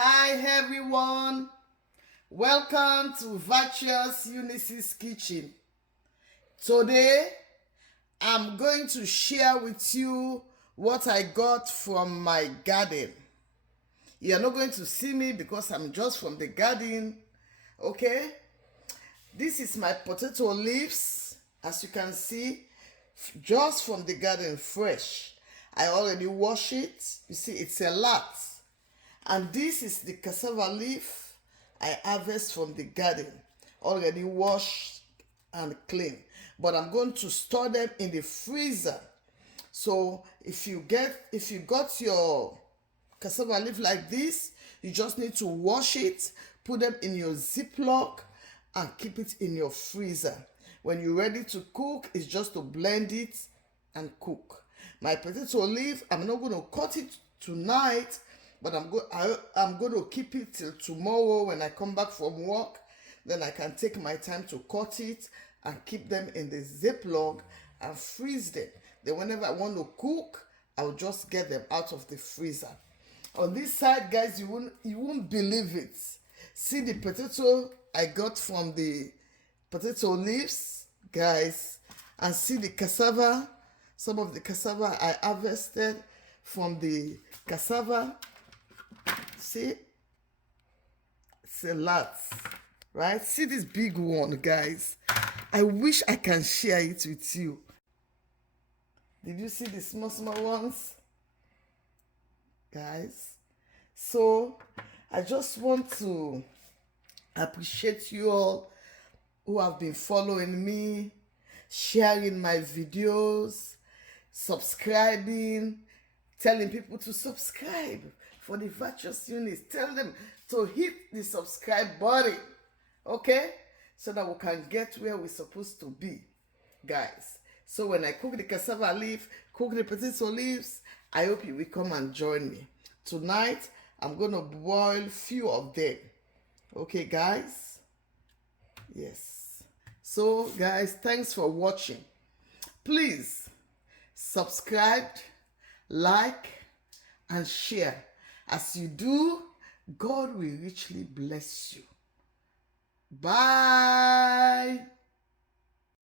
Hi everyone, welcome to Virtuous Eunice's Kitchen. Today I'm going to share with you what I got from my garden. You're not going to see me because I'm just from the garden, okay? This is my potato leaves, as you can see, just from the garden, fresh. I already washed it. You see, it's a lot. And this is the cassava leaf I harvest from the garden, already washed and clean. But I'm going to store them in the freezer. So if you got your cassava leaf like this, you just need to wash it, put them in your Ziploc, and keep it in your freezer. When you're ready to cook, it's just to blend it and cook. My potato leaf, I'm not going to cut it tonight, but I'm going to keep it till tomorrow when I come back from work. Then I can take my time to cut it and keep them in the Ziploc and freeze them. Then whenever I want to cook, I'll just get them out of the freezer. On this side, guys, you won't believe it. See the potato I got from the potato leaves, guys, and see the cassava. Some of the cassava I harvested from the cassava. See, it's a lot, right? See this big one, guys. I wish I can share it with you. Did you see the small ones, guys? So I just want to appreciate you all who have been following me, sharing my videos, subscribing, telling people to subscribe for the Virtuous Eunice. Tell them to hit the subscribe button, okay? So that we can get where we're supposed to be, guys. So when I cook the cassava leaf, cook the potato leaves, I hope you will come and join me. Tonight, I'm going to boil few of them. Okay, guys? Yes. So, guys, thanks for watching. Please, subscribe, like, and share. As you do, God will richly bless you. Bye.